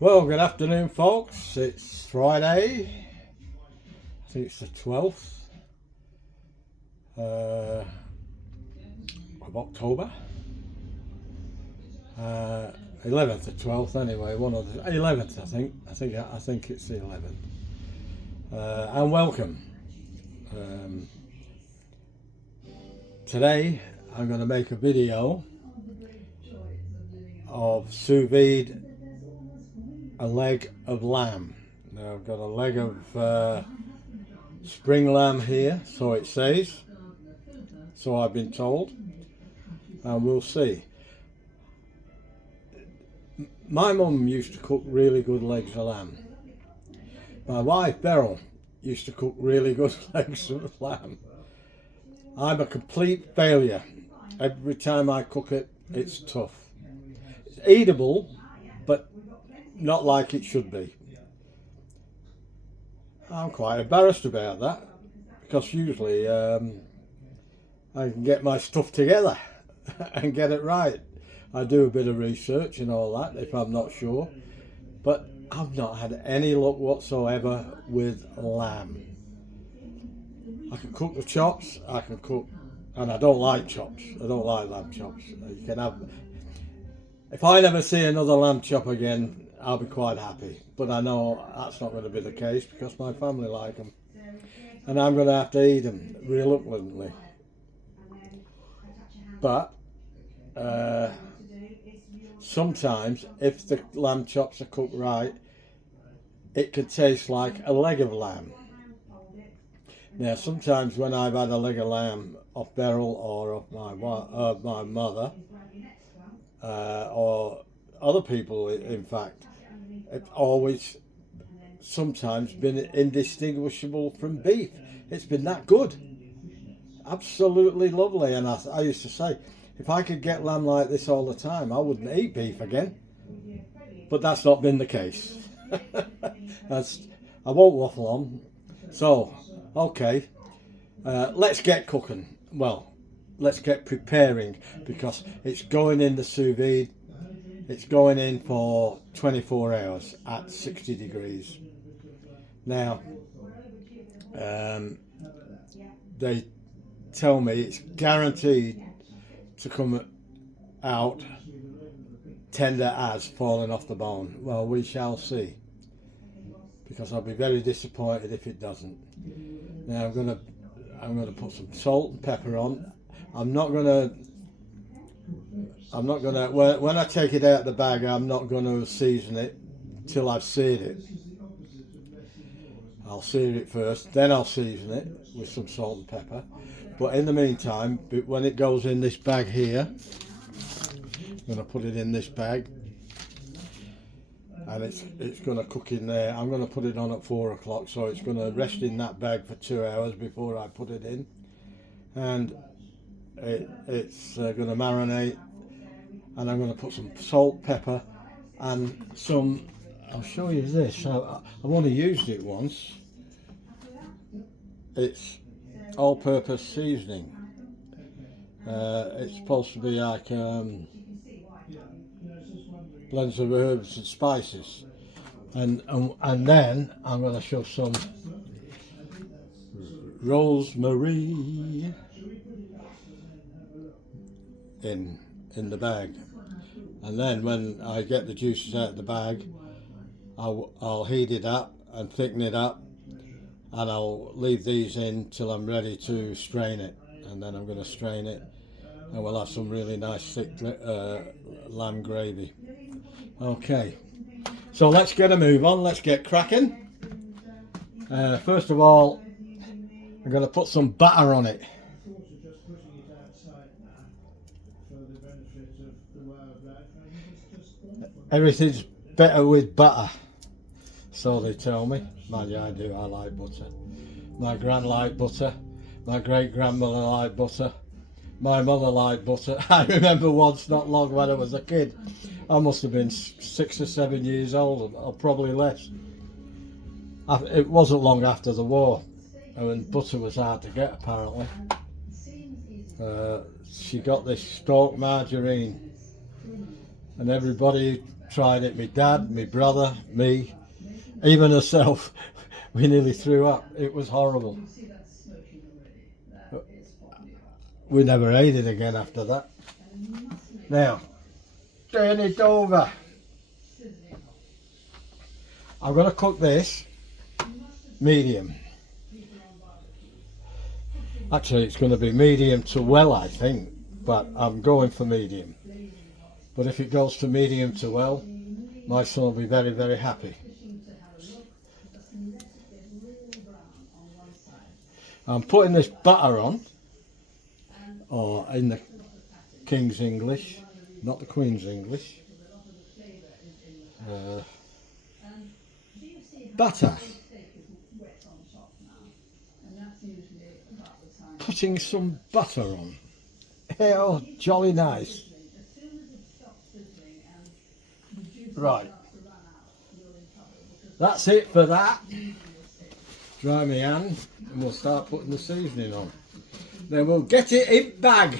Well, good afternoon, folks. It's Friday. I think it's the 12th of October. 11th or 12th, anyway. One of the 11th, I think. I think it's the 11th. And welcome. Today, I'm going to make a video of sous vide a leg of lamb. Now I've got a leg of spring lamb here, so it says, so I've been told, and we'll see. My mum used to cook really good legs of lamb. My wife Beryl used to cook really good legs of lamb. I'm a complete failure. Every time I cook it, it's tough. It's eatable, but not like it should be. I'm quite embarrassed about that, because usually I can get my stuff together and get it right. I do a bit of research and all that if I'm not sure, but I've not had any luck whatsoever with lamb. I can cook the chops, I can cook, and I don't like chops. I don't like lamb chops. You can have. If I never see another lamb chop again, I'll be quite happy. But I know that's not going to be the case because my family like them, and I'm going to have to eat them reluctantly. But sometimes, if the lamb chops are cooked right, it could taste like a leg of lamb. Now, sometimes when I've had a leg of lamb off Beryl or off my mother, or other people, in fact, it's always sometimes been indistinguishable from beef. It's been that good. Absolutely lovely. And I used to say, if I could get lamb like this all the time, I wouldn't eat beef again. But that's not been the case. I won't waffle on. So, okay, let's get cooking. Well, let's get preparing, because it's going in the sous vide. It's going in for 24 hours at 60 degrees. Now, they tell me it's guaranteed to come out tender as falling off the bone. Well, we shall see, because I'll be very disappointed if it doesn't. Now I'm gonna put some salt and pepper on. I'm not gonna when I take it out of the bag, I'm not gonna season it till I've seared it. I'll sear it first, then I'll season it with some salt and pepper. But in the meantime, when it goes in this bag here, I'm going to put it in this bag, and it's going to cook in there. I'm going to put it on at 4 o'clock, so it's going to rest in that bag for 2 hours before I put it in, and it's going to marinate. And I'm going to put some salt, pepper, and some. I'll show you this. I've only used it once. It's all-purpose seasoning. It's supposed to be like blends of herbs and spices, and then I'm going to shove some rosemary in the bag, and then when I get the juices out of the bag, I'll heat it up and thicken it up, and I'll leave these in till I'm ready to strain it, and then I'm going to strain it, and we'll have some really nice thick lamb gravy. Okay, so let's get a move on, let's get cracking. First of all, I'm going to put some butter on it. Everything's better with butter, so they tell me. Man, yeah, I do. I like butter. My gran liked butter. My great grandmother liked butter. My mother liked butter. I remember once, not long when I was a kid, I must have been 6 or 7 years old, or probably less. It wasn't long after the war, and butter was hard to get, apparently. She got this stalk margarine, and everybody tried it. My dad, my brother, me, even herself. We nearly threw up. It was horrible. We never ate it again after that. Now, turn it over. I'm going to cook this medium. Actually, it's going to be medium to well, I think, but I'm going for medium. But if it goes to medium to well, my son will be very, very happy. I'm putting this butter on, or in the King's English, not the Queen's English. Butter. Putting some butter on. Oh, jolly nice. Right. That's it for that. Dry my hand and we'll start putting the seasoning on. Then we'll get it in bag.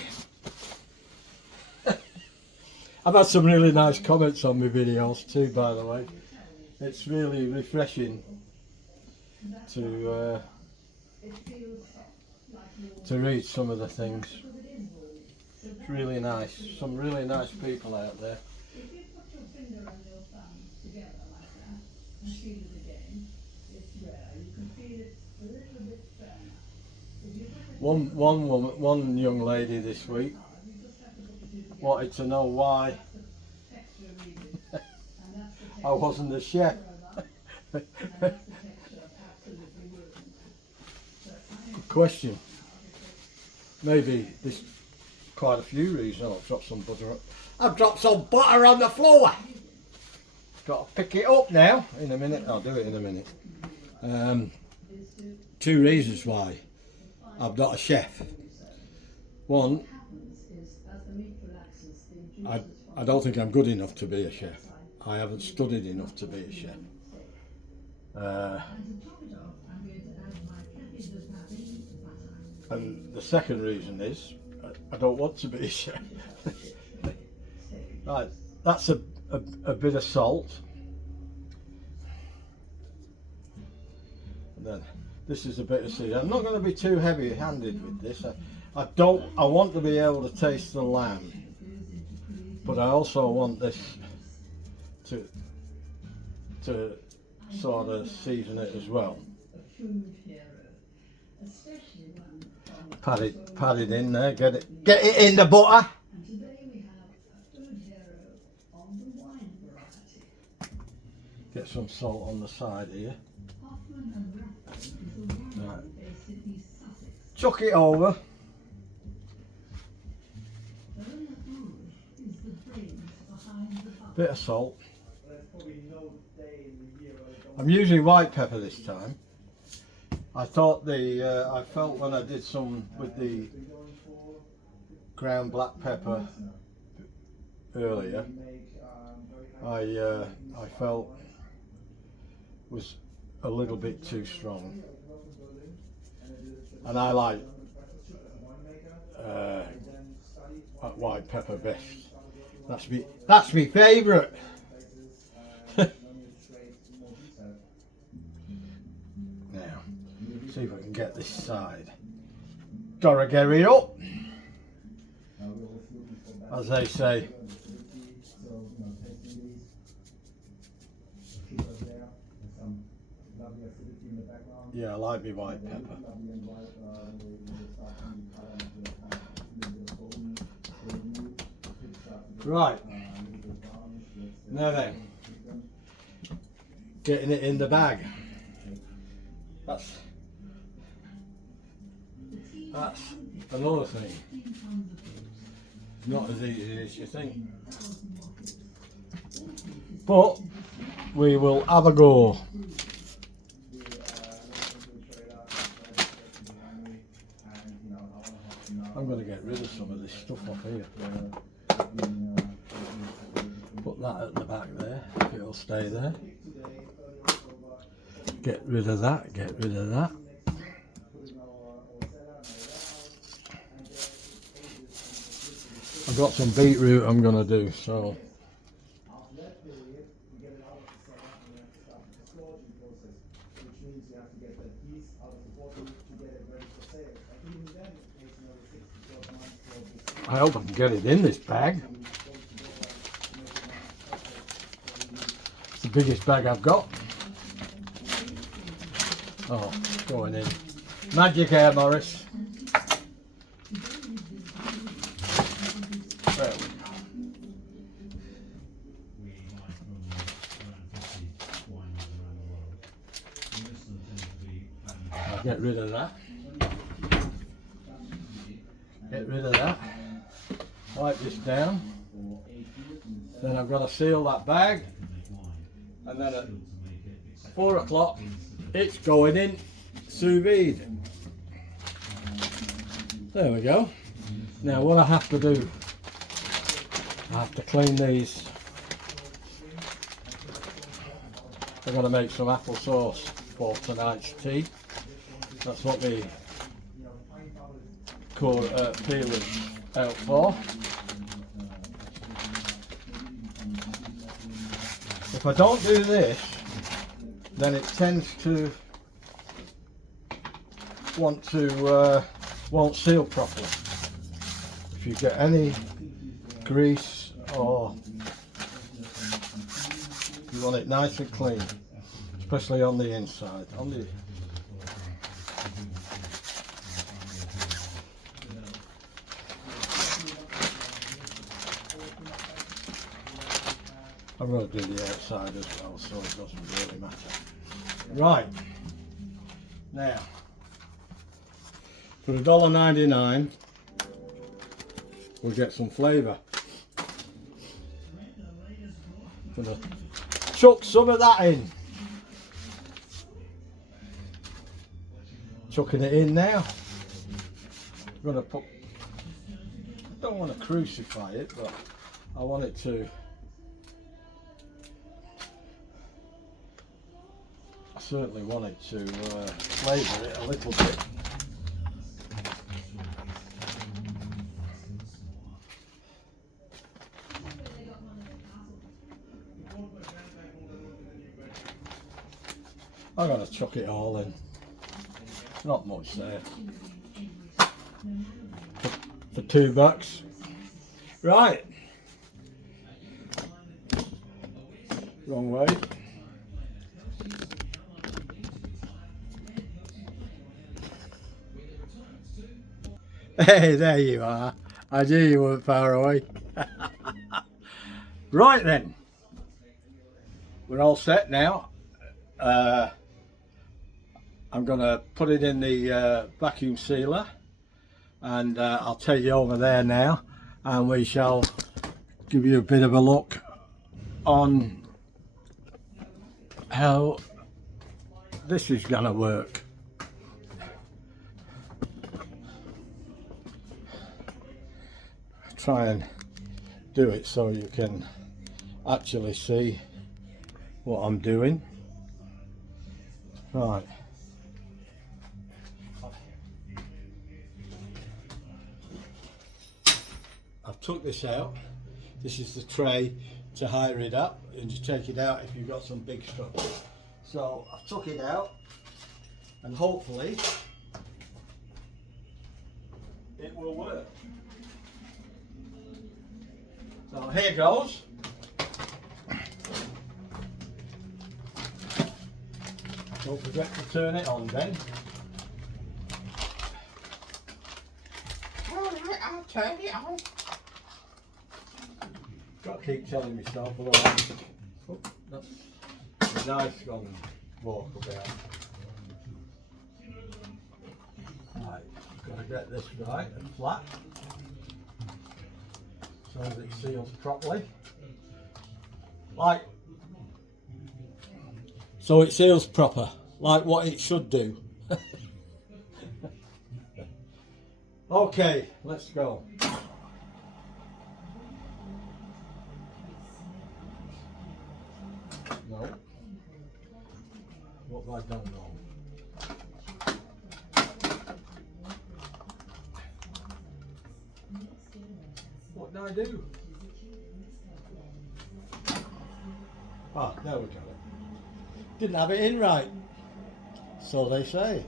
I've had some really nice comments on my videos too, by the way. It's really refreshing to read some of the things. It's really nice. Some really nice people out there. One young lady this week wanted to know why I wasn't a chef. Good question. Maybe there's quite a few reasons. I've dropped some butter. I've dropped some butter on the floor. Got to pick it up now. In a minute. I'll do it in a minute. 2 reasons why I'm not a chef. One, I don't think I'm good enough to be a chef. I haven't studied enough to be a chef. And the second reason is I don't want to be a chef. Right, that's a bit of salt. And then this is a bit of seasoning. I'm not going to be too heavy-handed with this. I want to be able to taste the lamb, but I also want this to sort of season it as well. Pat it in there. Get it in the butter. Get some salt on the side here. Right. Chuck it over. Bit of salt. I'm using white pepper this time. I thought I felt when I did some with the ground black pepper earlier, I felt was a little bit too strong, and I like white pepper best. That's my favourite. Now, see if I can get this side. Gotta get it up, as they say. Yeah, I like my white pepper. Right, now then, getting it in the bag. That's another thing. It's not as easy as you think. But we will have a go. I'm going to get rid of some of this stuff off here. Put that at the back there, it'll stay there. Get rid of that, get rid of that. I've got some beetroot I'm going to do, so I hope I can get it in this bag. It's the biggest bag I've got. Oh, it's going in. Magic Air, Morris. There we go. I'll get rid of that. Get rid of that. Wipe this down. Then I've got to seal that bag. And then at 4 o'clock, it's going in sous vide. There we go. Now what I have to do, I have to clean these. I'm going to make some applesauce for tonight's tea. That's what the peeler's out for. If I don't do this, then it tends to won't seal properly. If you get any grease, or you want it nice and clean, especially on the inside. I'm going to do the outside as well, so it doesn't really matter. Right, now for $1.99 we'll get some flavour. Gonna chuck some of that in. Chucking it in now. I'm gonna put. I don't want to crucify it, but I want it to. I certainly want it to flavour it a little bit. I'm going to chuck it all in. Not much there. For $2. Right. Wrong way. Hey, there you are. I knew you weren't far away. Right then. We're all set now. I'm going to put it in the vacuum sealer, and I'll take you over there now, and we shall give you a bit of a look on how this is going to work. Try and do it so you can actually see what I'm doing. Right. I've took this out. This is the tray to hire it up, and you take it out if you've got some big stuff. So I've took it out, and hopefully it will work. So here goes. Don't forget to turn it on then. Alright, I'll turn it on. Got to keep telling myself, otherwise that's a nice gone walk about. Right, got to get this right and flat so that it seals properly. So it seals proper, like what it should do. Okay, let's go. No. What have I done wrong? What did I do? Ah, there we got it. Didn't have it in right. So they say.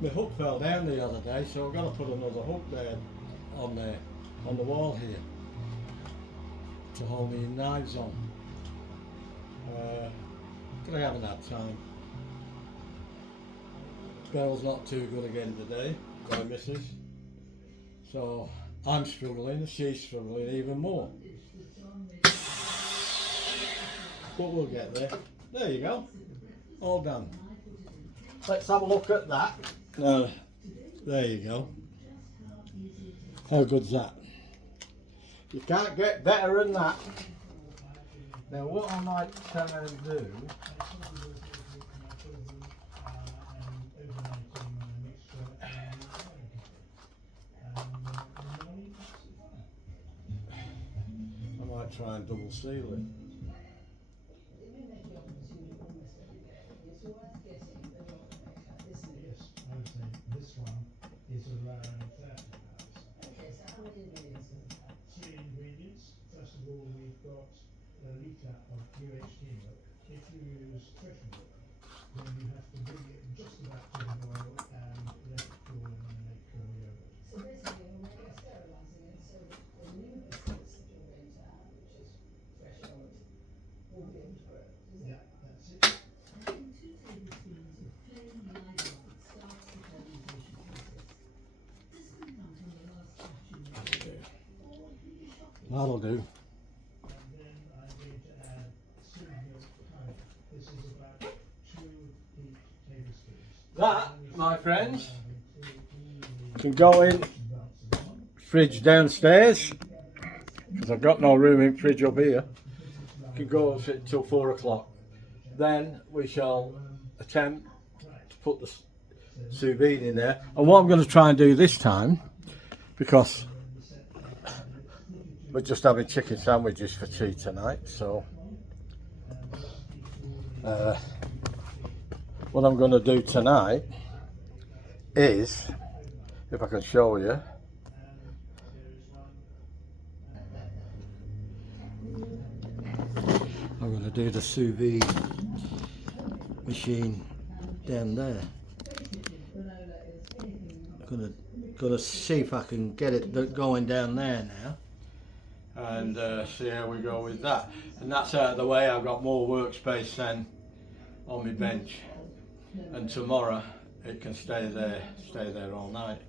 My hook fell down the other day, so I've got to put another hook there, on the wall here, to hold my knives on. But I haven't had time. Bell's not too good again today, my missus. So I'm struggling, she's struggling even more. But we'll get there. There you go. All done. Let's have a look at that. There you go. How good's that? You can't get better than that. Now what I might try and do, I might try and double seal it. This one is around 30 pounds. Okay, so how many ingredients? 3 ingredients. First of all, we've got a litre of UHT milk. If you use fresh milk, then you have to bring it just about to the boil and let it cool and then make your yogurt. So basically, we're sterilising it so that the new biscuits that you're going to have, which is fresh milk, will be able to grow. Yeah, that's it. Adding 2 tablespoons of plain live milk starts the fermentation process. This can come from the last batch you made, or you can shop it. That'll do. And then I'm going to add skimmed milk powder. This is about 2 each tablespoons. That, my friends, can go in fridge downstairs, because I've got no room in fridge up here. Can go till 4 o'clock. Then we shall attempt to put the sous vide in there. And what I'm going to try and do this time, because we're just having chicken sandwiches for tea tonight, so what I'm going to do tonight is, if I can show you, I'm going to do the sous vide machine down there. I'm gonna see if I can get it going down there now, and see how we go with that. And that's out of the way. I've got more workspace then on my bench, and tomorrow it can stay there all night,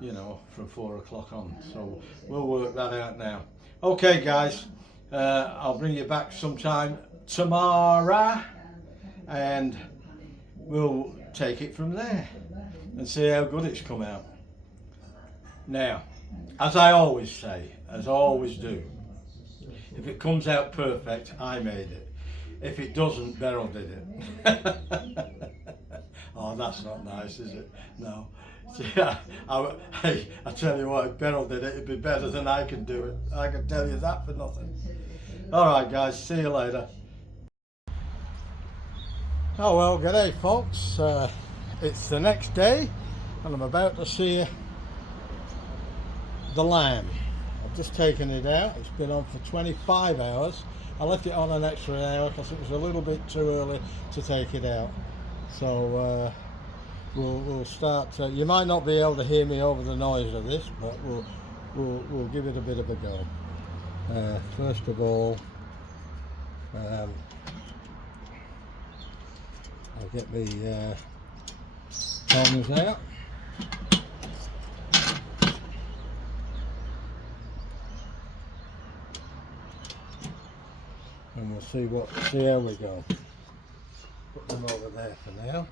you know, from 4 o'clock on. So we'll work that out now. Okay guys, I'll bring you back sometime tomorrow and we'll take it from there and see how good it's come out. Now, as I always say, as I always do, if it comes out perfect, I made it. If it doesn't, Beryl did it. Oh, that's not nice, is it? No. See, I tell you what, if Beryl did it, it'd be better than I can do it. I can tell you that for nothing. Alright guys, see you later. Oh well, g'day folks. It's the next day and I'm about to see the lamb. I've just taken it out. It's been on for 25 hours. I left it on an extra hour because it was a little bit too early to take it out. So we'll start. You might not be able to hear me over the noise of this, but we'll give it a bit of a go. First of all, I'll get the tongs out. And we'll see how we go. Put them over there for now.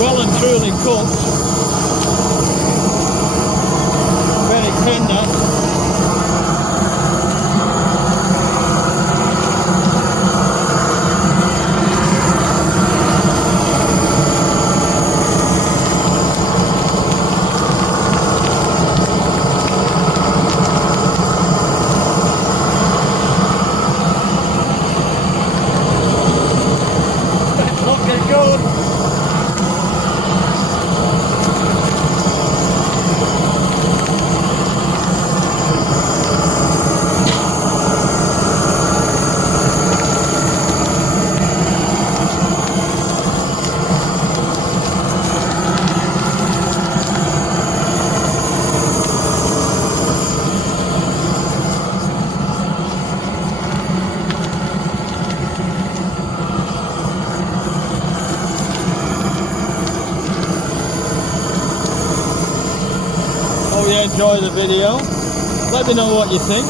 Well and truly cooked, very tender. enjoy the video. Let me know what you think.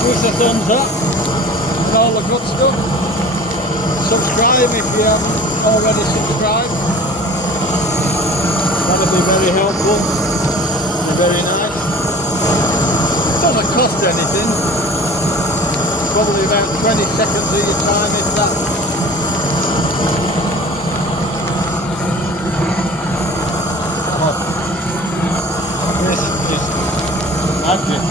Give us a thumbs up and all the good stuff. Subscribe if you haven't already subscribed. That'll be very helpful. Be very nice. Doesn't cost anything. Probably about 20 seconds of your time, if that. This is magic.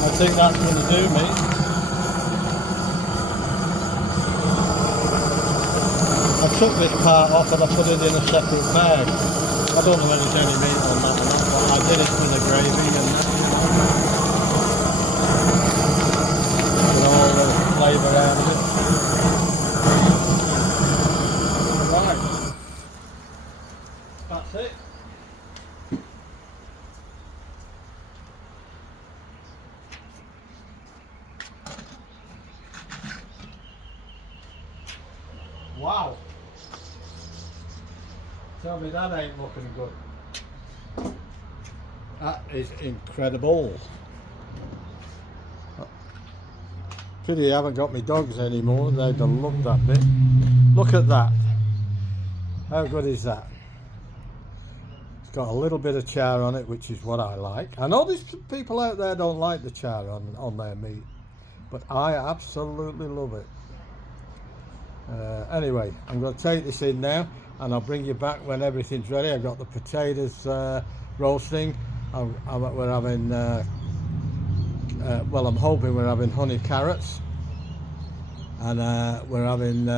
I think that's going to do me. I took this part off and I put it in a separate bag. I don't know whether there's any meat on that or not, but I did it for the gravy and that, you know. Get all the flavour out of it. Right. That's it. Wow. Tell me that ain't looking good. That is incredible. Pity I haven't got my dogs anymore. They'd have loved that bit. Look at that. How good is that? It's got a little bit of char on it, which is what I like. I know there's people out there don't like the char on their meat, but I absolutely love it. Anyway, I'm going to take this in now and I'll bring you back when everything's ready. I've got the potatoes roasting. We're having, well, I'm hoping we're having honey carrots, and we're having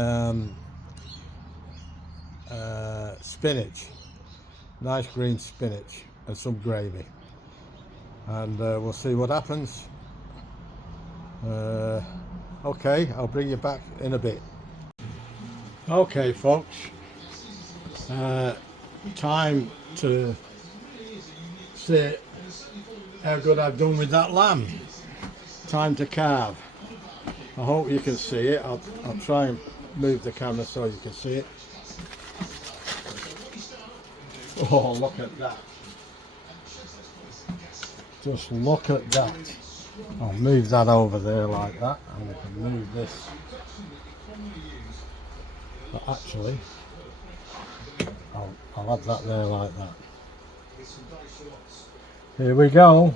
spinach, nice green spinach, and some gravy, and we'll see what happens. Okay, I'll bring you back in a bit. Okay folks, time to see how good I've done with that lamb. Time to carve. I hope you can see it. I'll try and move the camera so you can see it. Oh, look at that. Just look at that. I'll move that over there like that, and we can move this. But actually, I'll have that there like that. Here we go.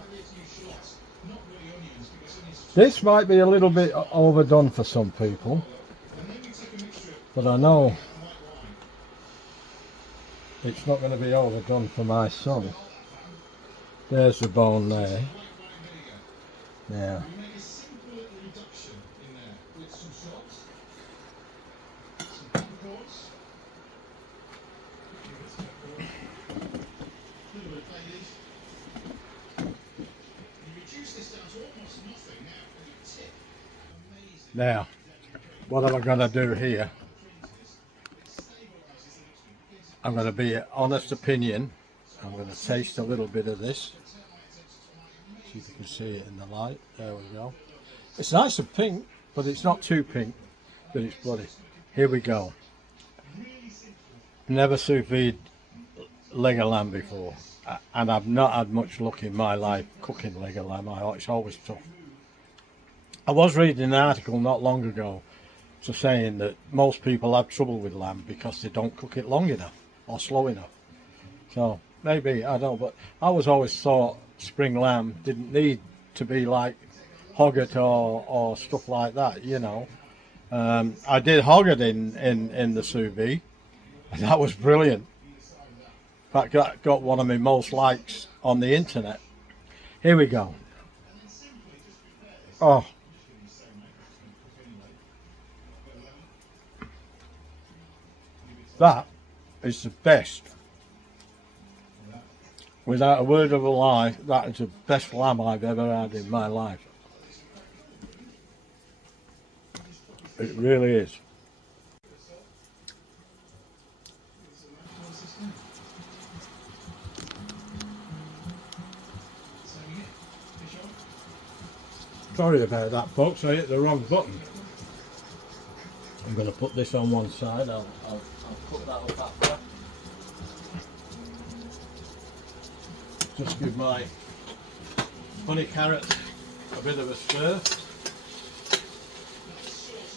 This might be a little bit overdone for some people, but I know it's not going to be overdone for my son. There's the bone there. Now, now, what am I going to do here? I'm going to be an honest opinion. I'm going to taste a little bit of this. See if you can see it in the light. There we go. It's nice and pink, but it's not too pink that it's bloody. Here we go. Never sous vide leg of lamb before, and I've not had much luck in my life cooking leg of lamb. It's always tough. I was reading an article not long ago saying that most people have trouble with lamb because they don't cook it long enough or slow enough. So maybe, I don't know, but I was always thought spring lamb didn't need to be like hogget or stuff like that, you know. I did hogget in the sous vide, and that was brilliant. In fact, that got one of my most likes on the internet. Here we go. Oh, that is the best. Without a word of a lie, that is the best lamb I've ever had in my life. It really is. Sorry about that, folks, I hit the wrong button. I'm going to put this on one side, I'll put that up after. Just give my honey carrots a bit of a stir.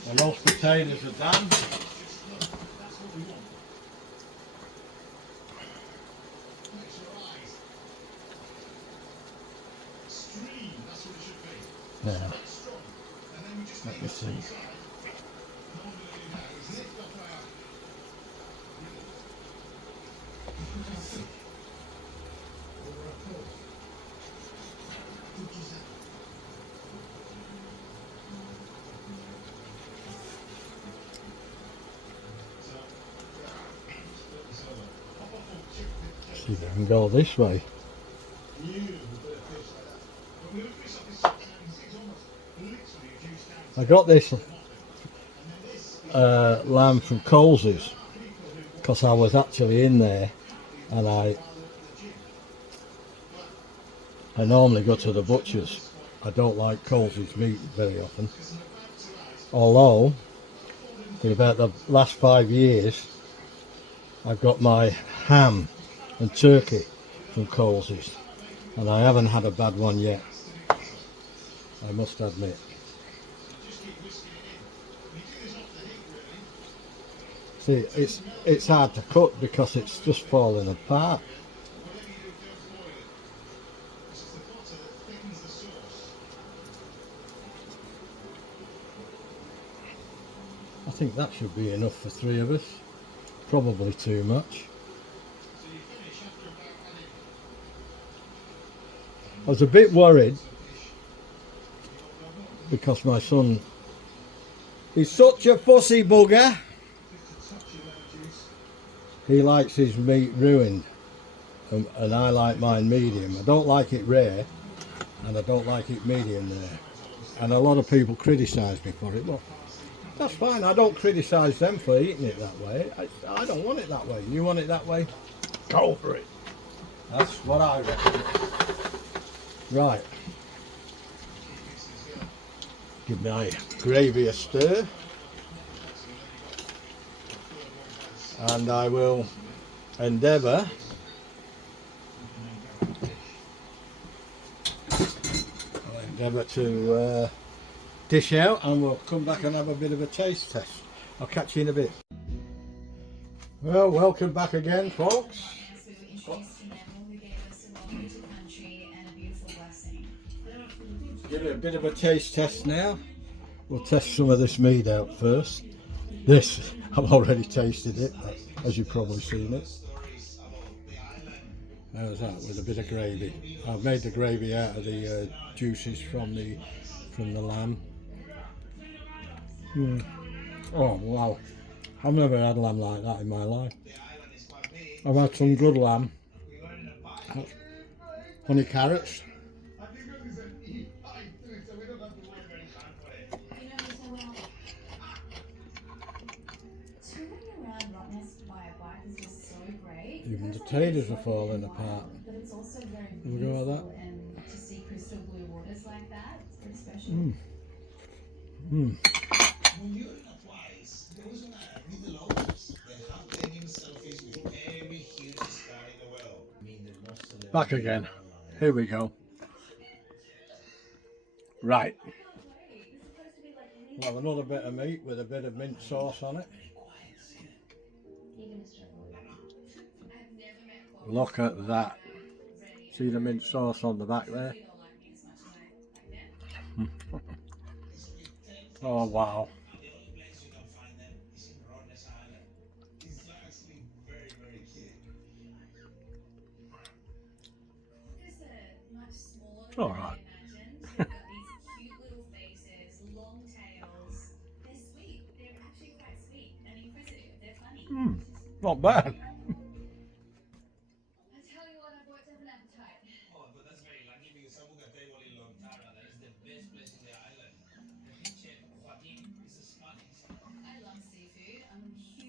The roast potatoes are done. Now, let me see. See if I can go this way. I got this lamb from Coles's because I was actually in there, and I normally go to the butcher's. I don't like Coles's meat very often, although for about the last 5 years I've got my ham and turkey from Coles's, and I haven't had a bad one yet, I must admit. See, it's hard to cut because it's just falling apart. I think that should be enough for 3 of us. Probably too much. I was a bit worried because my son, he's such a fussy bugger. He likes his meat ruined, and I like mine medium. I don't like it rare, and I don't like it medium rare. And a lot of people criticise me for it. Well, that's fine. I don't criticise them for eating it that way. I don't want it that way. You want it that way? Go for it. That's what I reckon. Right. Give my gravy a stir. And I will endeavour to dish out, and we'll come back and have a bit of a taste test. I'll catch you in a bit. Well, welcome back again, folks. Give it a bit of a taste test now. We'll test some of this meat out first. This, I've already tasted it, as you've probably seen it. How's that with a bit of gravy? I've made the gravy out of the juices from the lamb. Oh wow, I've never had lamb like that in my life. I've had some good lamb. Honey carrots. Even the potatoes are falling apart. Have a go at that. Back again. Here we go. Right. We'll have another bit of meat with a bit of mint sauce on it. Look at that. See the mint sauce on the back there? Oh wow. All right. Not bad.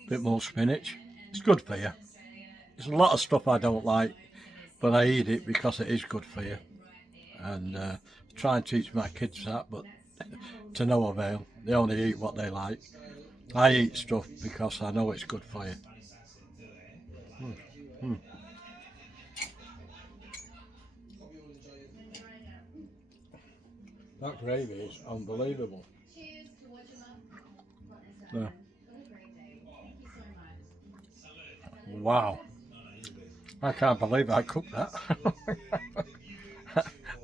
Bit more spinach. It's good for you. There's a lot of stuff I don't like, but I eat it because it is good for you. and try and teach my kids that, but to no avail. They only eat what they like. I eat stuff because I know it's good for you. That gravy is unbelievable. Yeah. Wow. I can't believe I cooked that.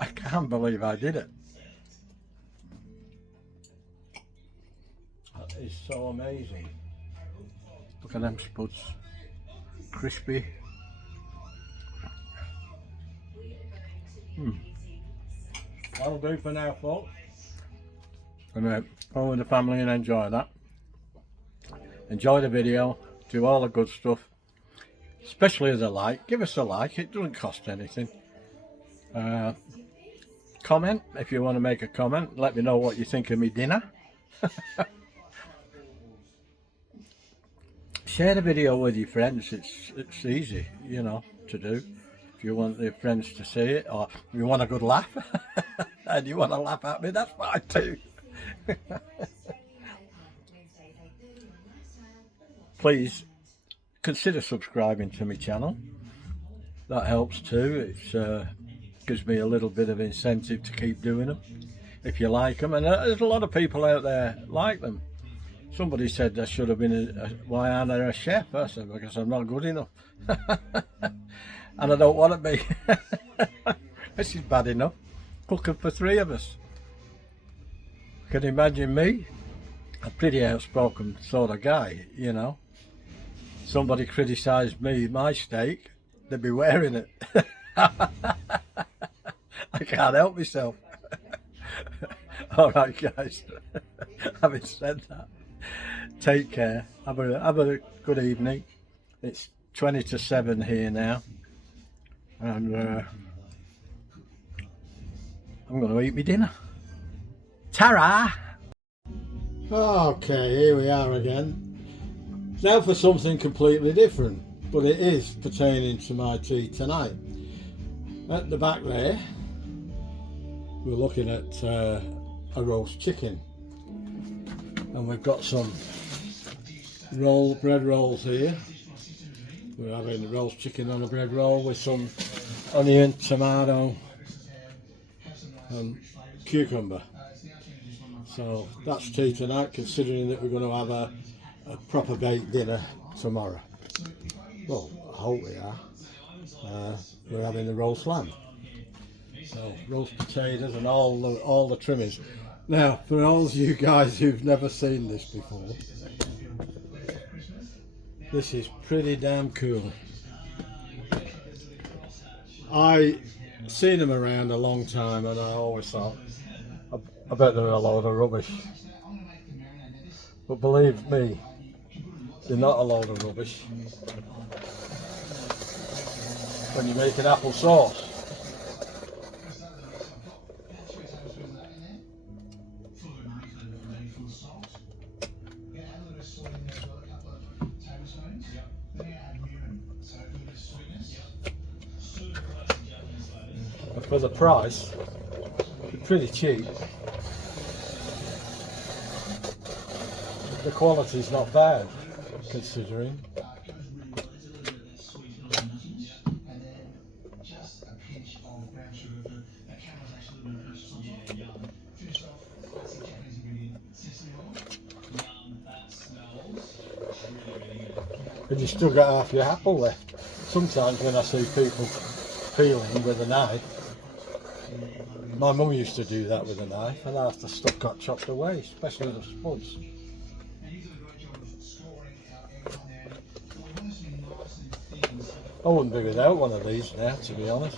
I can't believe I did it. That is so amazing. Look at them spuds. Crispy. That'll do for now, folks. And go with the family and enjoy that. Enjoy the video. Do all the good stuff. Especially the like. Give us a like. It doesn't cost anything. Comment if you want to make a comment. Let me know what you think of me dinner. Share the video with your friends. It's easy, you know, to do. If you want your friends to see it, or if you want a good laugh and you want to laugh at me, that's fine too. Please consider subscribing to my channel. That helps too. It gives me a little bit of incentive to keep doing them if you like them, and there's a lot of people out there like them. Somebody said I should have been why aren't I a chef? I said because I'm not good enough. And I don't want to be. This is bad enough. Cooking for 3 of us. Can you imagine me? A pretty outspoken sort of guy, you know. Somebody criticised me, my steak, they'd be wearing it. I can't help myself. Alright guys, having said that, take care, have a good evening. It's 20 to 7 here now, and I'm going to eat my dinner. Ta-ra! Okay, here we are again. Now for something completely different, but it is pertaining to my tea tonight. At the back there, we're looking at a roast chicken, and we've got some bread rolls here. We're having roast chicken on a bread roll with some onion, tomato and cucumber. So that's tea tonight, considering that we're going to have a proper baked dinner tomorrow. Well, I hope we are. We're having the roast lamb. So roast potatoes and all the trimmings. Now, for all of you guys who've never seen this before, this is pretty damn cool. I seen them around a long time, and I always thought, I bet they're a load of rubbish. But believe me, they're not a load of rubbish. When you make an apple sauce, for the price, it's pretty cheap. The quality's not bad, considering. And you still got half your apple left. Sometimes when I see people peeling with a knife, my mum used to do that with a knife, and half the stuff got chopped away, especially the spuds. I wouldn't be without one of these now, to be honest.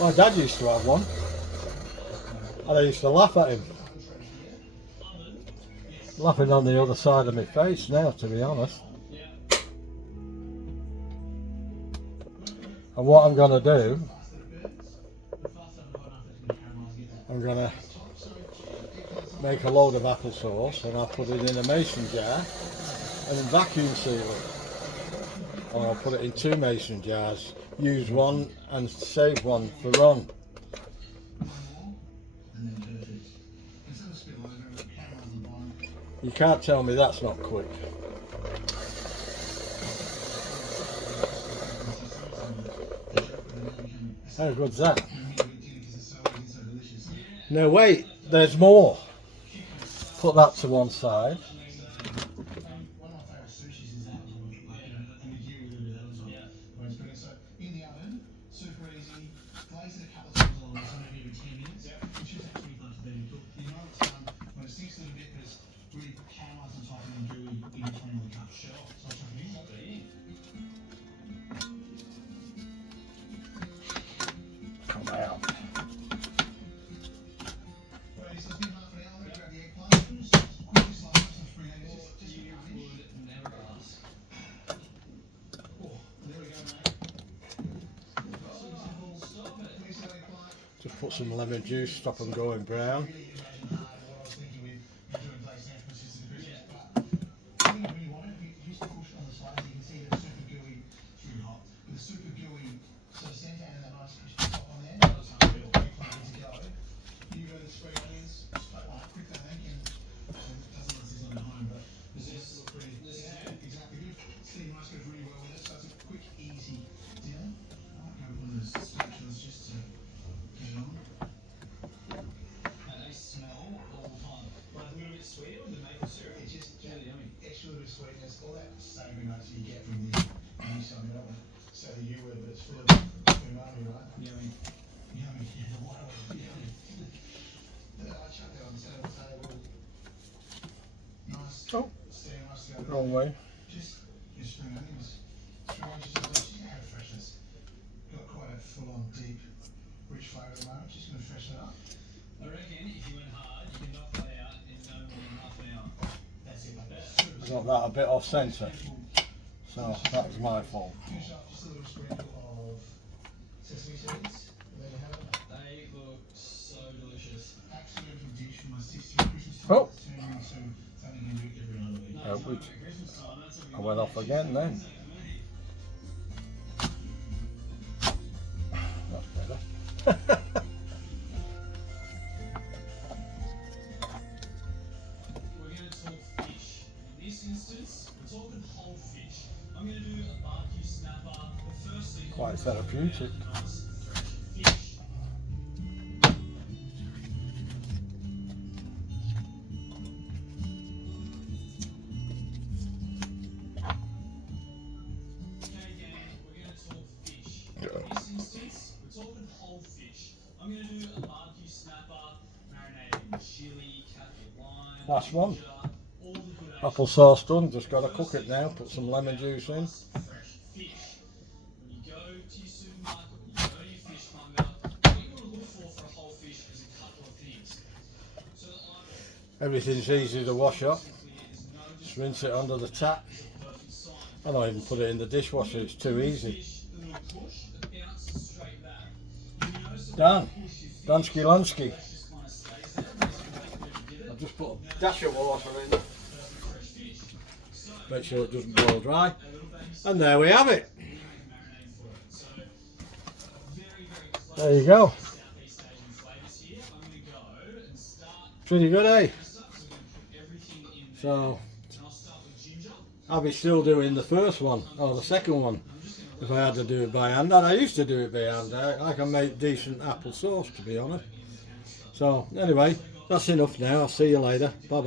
My dad used to have one, and I used to laugh at him. Laughing on the other side of my face now, to be honest. And what I'm going to do, I'm going to make a load of applesauce, and I'll put it in a mason jar and vacuum seal it. Or I'll put it in 2 mason jars, use one and save one for Ron. You can't tell me that's not quick. How good's that? No, wait, there's more. Put that to one side. Come out. Just put some lemon juice, stop them going brown. Sweetness, all that savoury notes you get from the Nissan, you don't want to say the U word, but it's full of umami, right? Yummy. Yummy, yeah, the white one, yummy. I chuck that on the centre of the table. Nice. Oh, Steam, nice to go. wrong way. Just your spring onions. Spring onions just have freshness. Got quite a full-on, deep, rich flavour at the moment. Just going to freshen it up. I reckon if you went hard, you can knock that out in no more than half an hour. That's it, mate. Got that a bit off centre, so that was my fault. Finish off just a little sprinkle of sesame seeds. There you have it. They look so delicious. Absolute dish from my sister at Christmas time. Oh. It's turned into something you can do every night of the week. No, it's we- not at Christmas time, that's every I went off again then. That's better. We're going to talk fish. In this instance, we're talking whole fish. I'm going to do a barbecue snapper. But firstly, Quite therapeutic. nice fresh fish. Okay, gang, we're going to talk fish. In this instance, we're talking whole fish. I'm going to do a barbecue snapper, marinated in chili, cabbage, lime, Last one. ginger, all the good Applesauce done, just got to cook it now, put some lemon juice in. fresh fish. When you go to your supermarket, when you go to your fishmonger, what you want to look for a whole fish is a couple of things. So the eyeball Everything's easy to wash up. simply is no Just rinse it under the tap. perfect sign. I don't even put it in the dishwasher, it's too easy. Fish, a little push, it bounces straight back. You notice that Dan, when you push your fish, Dansky Lansky. that just kind of stays there. It doesn't make a bit of give it. I've just put a dash of water in, Fresh fish. So, make sure it doesn't boil dry. a little baby And there we have it. we make a marinade for it. So, very, very close. There you go. Southeast Asian flavours here. I'm going to go and start. Pretty good, eh? So I'm going to put everything in there. So, And I'll start with ginger. I'll be still doing the first one, or the second one, if I had to do it by hand. And I used to do it by hand. I can make decent apple sauce, to be honest. So, anyway, that's enough now. I'll see you later. Bye-bye.